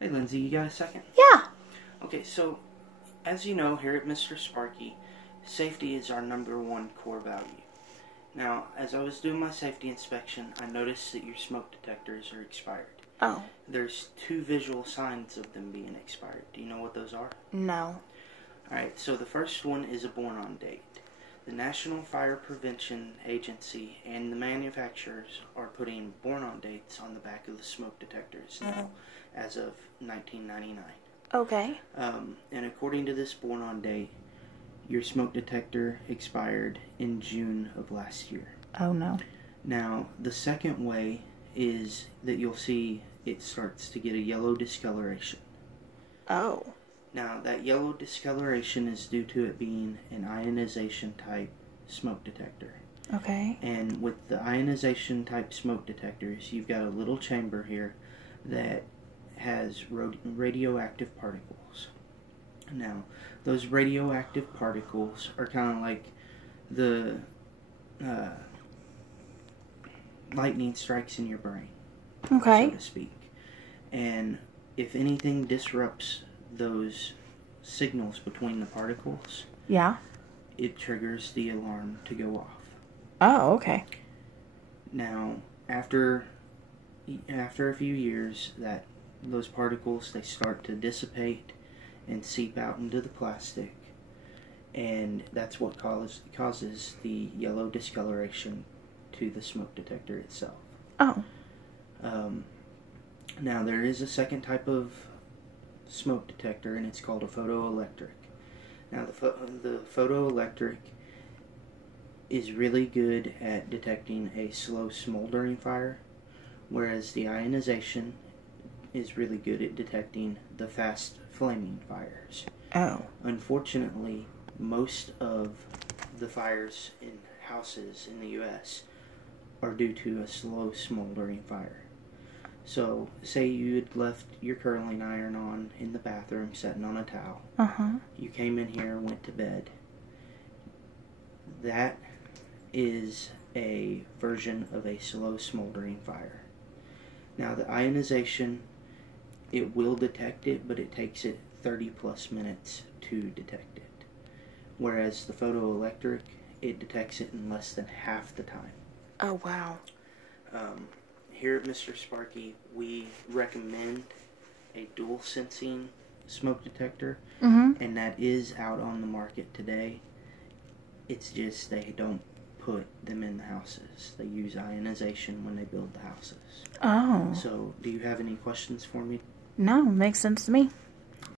Hey Lindsay, you got a second? Yeah. Okay, so as you know, here at Mr. Sparky, safety is our #1 core value. Now, as I was doing my safety inspection, I noticed that your smoke detectors are expired. Oh. There's 2 visual signs of them being expired. Do you know what those are? No. Alright, so the first one is a born-on date. The National Fire Prevention Agency and the manufacturers are putting born-on dates on the back of the smoke detectors now, as of 1999. Okay. And according to this born-on date, your smoke detector expired in June of last year. Oh no. Now, the second way is that you'll see it starts to get a yellow discoloration. Oh. Now, that yellow discoloration is due to it being an ionization type smoke detector. Okay. And with the ionization type smoke detectors, you've got a little chamber here that has radioactive particles. Now, those radioactive particles are kind of like the lightning strikes in your brain, Okay. so to speak. And if anything disrupts those signals between the particles, Yeah. it triggers the alarm to go off. Oh, okay. Now, after a few years, those particles, they start to dissipate and seep out into the plastic, and that's what causes the yellow discoloration to the smoke detector itself. Oh. Now, there is a second type of smoke detector, and it's called a photoelectric. Now, the photoelectric is really good at detecting a slow smoldering fire, whereas the ionization is really good at detecting the fast flaming fires. Oh. Unfortunately, most of the fires in houses in the U.S. are due to a slow smoldering fire. So, say you had left your curling iron on in the bathroom sitting on a towel. Uh-huh. You came in here and went to bed. That is a version of a slow smoldering fire. Now, the ionization, it will detect it, but it takes it 30 plus minutes to detect it. Whereas the photoelectric, it detects it in less than half the time. Oh, wow. Here at Mr. Sparky, we recommend a dual sensing smoke detector, and that is out on the market today. It's just they don't put them in the houses. They use ionization when they build the houses. Oh. So, do you have any questions for me? No, makes sense to me.